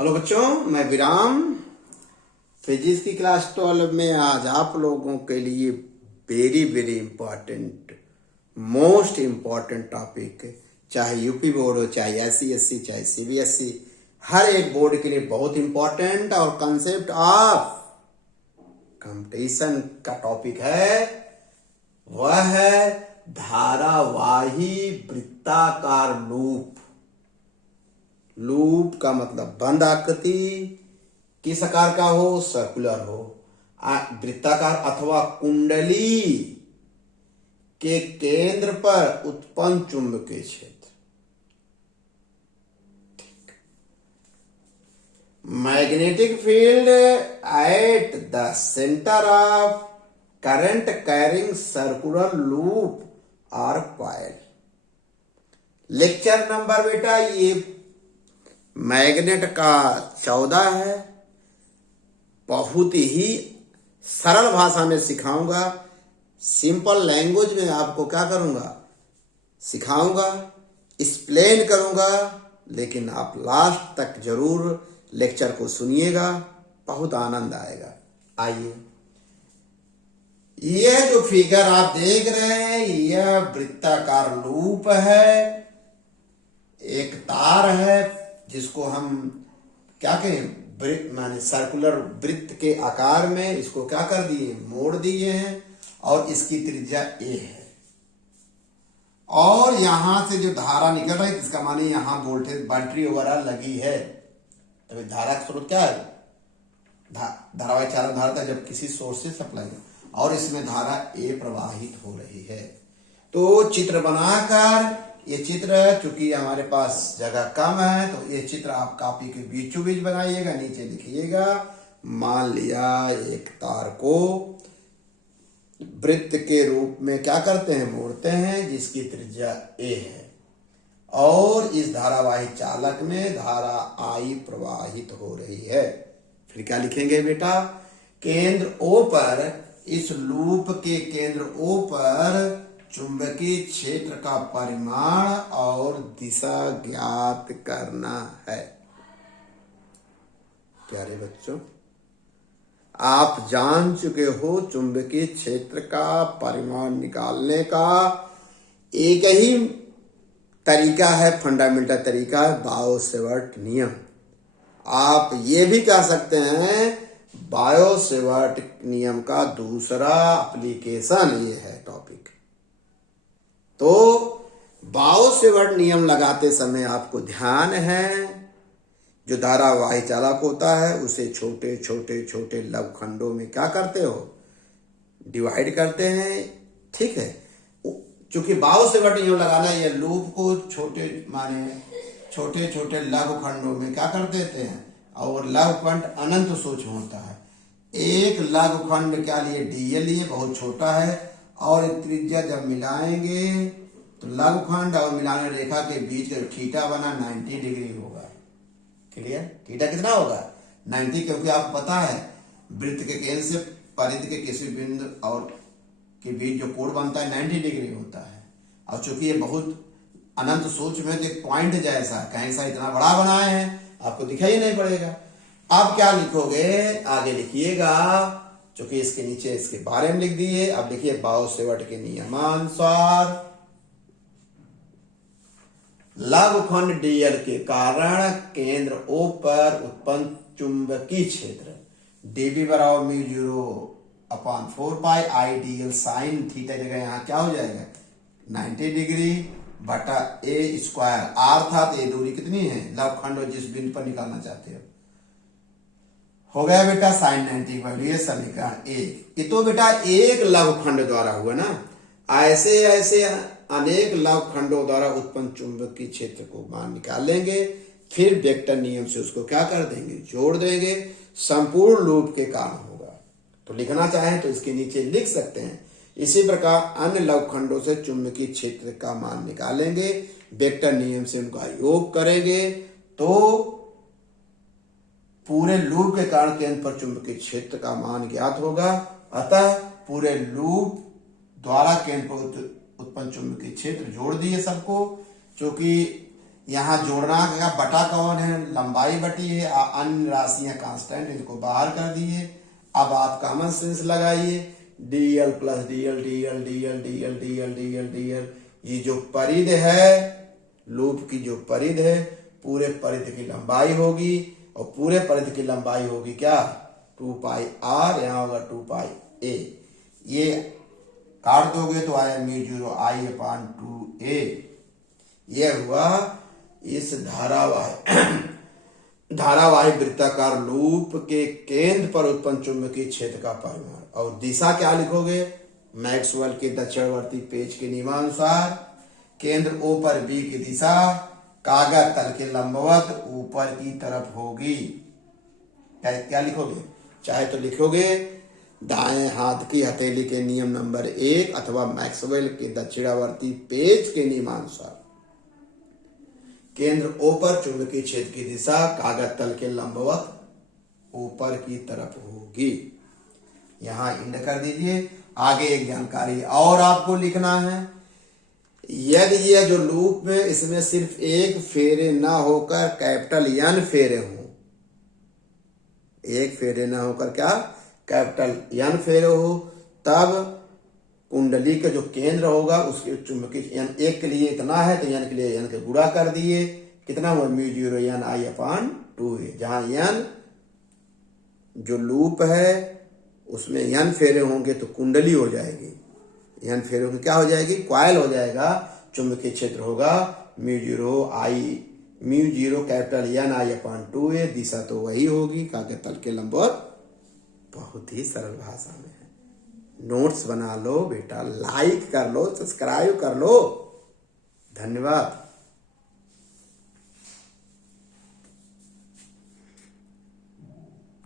Hello बच्चों, मैं विराम। फिजिक्स की क्लास 12 में आज आप लोगों के लिए very very important, most important topic, चाहे यूपी बोर्ड हो, चाहे SC SC, चाहे CBSE, हर एक बोर्ड के लिए बहुत इंपॉर्टेंट और कंसेप्ट ऑफ कंपटीशन का टॉपिक है। वह है धारावाही वृत्ताकार लूप। लूप का मतलब बंद आकृति, किस आकार का हो, सर्कुलर हो, वृत्ताकार अथवा कुंडली के केंद्र पर उत्पन्न चुंबकीय क्षेत्र। Magnetic field at the centre of current carrying circular loop और कॉइल। लेक्चर नंबर बेटा ये मैग्नेट का 14 है। बहुत ही सरल भाषा में सिखाऊंगा, सिंपल लैंग्वेज में आपको क्या करूंगा, सिखाऊंगा, एक्सप्लेन करूंगा, लेकिन आप लास्ट तक जरूर लेक्चर को सुनिएगा, बहुत आनंद आएगा। आइए, यह जो फिगर आप देख रहे हैं यह वृत्ताकार लूप है। एक तार है जिसको हम क्या कहें, वृत्त माने सर्कुलर वृत्त के आकार में इसको क्या कर दिए, मोड़ दिए हैं, और इसकी त्रिज्या A है। और यहां से जो धारा निकल रही है इसका माने यहां वोल्टेज बैटरी वगैरह लगी है। तो धारा का स्रोत क्या है, धारावाही चालक धारा था जब किसी सोर्स से सप्लाई, और इसमें धारा A प्रवाहित हो रही है। तो चित्र बनाकर, ये चित्र चूंकि हमारे पास जगह कम है तो ये चित्र आप कॉपी के बीचों बीच बनाइएगा, नीचे लिखिएगा। मान लिया एक तार को वृत्त के रूप में क्या करते हैं, मोड़ते हैं, जिसकी त्रिज्या A है, और इस धारावाही चालक में धारा I प्रवाहित हो रही है। फिर क्या लिखेंगे बेटा, केंद्र O पर, इस लूप के केंद्र O पर चुंबकीय क्षेत्र का परिमाण और दिशा ज्ञात करना है। प्यारे बच्चों, आप जान चुके हो चुंबकीय क्षेत्र का परिमाण निकालने का एक ही तरीका है, फंडामेंटल तरीका है, बायो-सेवर्ट नियम। आप ये भी कह सकते हैं बायो-सेवर्ट नियम का दूसरा एप्लीकेशन ये है टॉपिक। तो बायो-सेवर्ट नियम लगाते समय आपको ध्यान है, जो धारावाही चालक होता है उसे छोटे छोटे छोटे लघुखंडों में क्या करते हो, डिवाइड करते हैं। ठीक है, चूंकि बायो-सेवर्ट नियम लगाना, ये लूप को छोटे छोटे लघुखंडों में क्या कर देते हैं, और लघुखंड अनंत सूक्ष्म होता है। एक लघुखंड क्या लिए, DL लिए, बहुत छोटा है, और त्रिज्या जब मिलाएंगे तो लघुखंड और मिलाने रेखा के बीच का थीटा बना 90 डिग्री होगा। क्लियर, थीटा कितना होगा, 90, क्योंकि आपको पता है वृत्त के केंद्र से परिधि के किसी बिंदु और के बीच जो कोण बनता है 90 डिग्री होता है। और चूंकि ये बहुत अनंत सूक्ष्म है तो एक पॉइंट जैसा, कहीं सा इतना बड़ा बनाए हैं आपको दिखाई नहीं पड़ेगा। आप क्या लिखोगे, आगे लिखिएगा, चूंकि इसके नीचे इसके बारे में लिख दिए। अब लिखिए बायो-सेवर्ट के नियमानुसार लघुखंड DL के कारण केंद्र O पर उत्पन्न चुंबकीय क्षेत्र dB बराबर μ0/4 I dl साइन थीटा जगह यहाँ क्या हो जाएगा, 90 डिग्री बटा A स्क्वायर। अर्थात ये दूरी कितनी है, लघुखंड जिस बिंदु पर निकालना चाहते हो, हो गया बेटा साइन 90 वैल्यू। ये समीकरण 1। ये तो बेटा एक लघुखंड द्वारा हुआ ना, ऐसे ऐसे अनेक लघुखंडों द्वारा उत्पन्न चुंबकीय क्षेत्र को मान निकाल लेंगे, फिर वेक्टर नियम से उसको क्या कर देंगे, जोड़ देंगे, संपूर्ण लूप के कारण होगा। तो लिखना चाहें तो इसके नीचे लिख सकते हैं। इसी प्रकार अन्य लघुखंडों से चुंबकीय क्षेत्र का मान निकालेंगे, वेक्टर नियम से उनका योग करेंगे, तो पूरे लूप के कारण केंद्र पर चुंबकीय क्षेत्र का मान ज्ञात होगा। अतः पूरे लूप द्वारा केंद्र पर उत्पन्न चुंबकीय क्षेत्र जोड़ दिए सबको, क्योंकि यहाँ जोड़ना का बटा कौन है, लंबाई बटी है, अन्य राशियां कांस्टेंट, इनको बाहर कर दिए। अब आप कॉमन सेंस लगाइए, DL plus DL DL DL DL DL DL DL, ये जो परिध है, लूप की जो परिध है, पूरे परिध की लंबाई होगी, और पूरे परिध की लंबाई होगी क्या, 2 पाई आर, यहाँ होगा 2 पाई ए। ये काट दोगे तो आया म्यू 0 आई अपान 2a। ये हुआ इस धारावाही वृत्ताकार लूप के केंद्र पर उत्पन्न चुंबकीय क्षेत्र का परिमाण। और दिशा क्या लिखोगे, मैक्सवेल के दक्षिणवर्ती पेज के नियमानुसार केंद्र O पर B की दिशा कागज तल के लंबवत ऊपर की तरफ होगी। क्या लिखोगे, चाहे तो लिखोगे दाएं हाथ की हथेली के नियम नंबर 1 अथवा मैक्सवेल के दक्षिणावर्ती पेज के नियमानुसार केंद्र O पर चुंबकीय क्षेत्र की दिशा कागज तल के लंबवत ऊपर की तरफ होगी। यहां इंड कर दीजिए। आगे एक जानकारी और आपको लिखना है, यदि यह जो लूप में इसमें सिर्फ एक फेरे ना होकर कैपिटल N फेरे हों, एक फेरे ना होकर क्या, कैपिटल N फेरे हो, तब कुंडली का जो केंद्र होगा उसके चुंबकीय N एक के लिए इतना है तो N के लिए N के गुणा कर दिए, कितना हुआ म्यू 0 N आई अपान 2a। जहां N जो लूप है उसमें N फेरे होंगे तो कुंडली हो जाएगी, N फेरे होंगे क्या हो जाएगी, क्वाइल हो जाएगा, चुंबकीय क्षेत्र होगा म्यू 0 कैपिटल N आई अपान 2a। दिशा तो वही होगी, कागज तल के लंबवत। बहुत ही सरल भाषा में है। नोट्स बना लो बेटा, लाइक कर लो, सब्सक्राइब कर लो। धन्यवाद।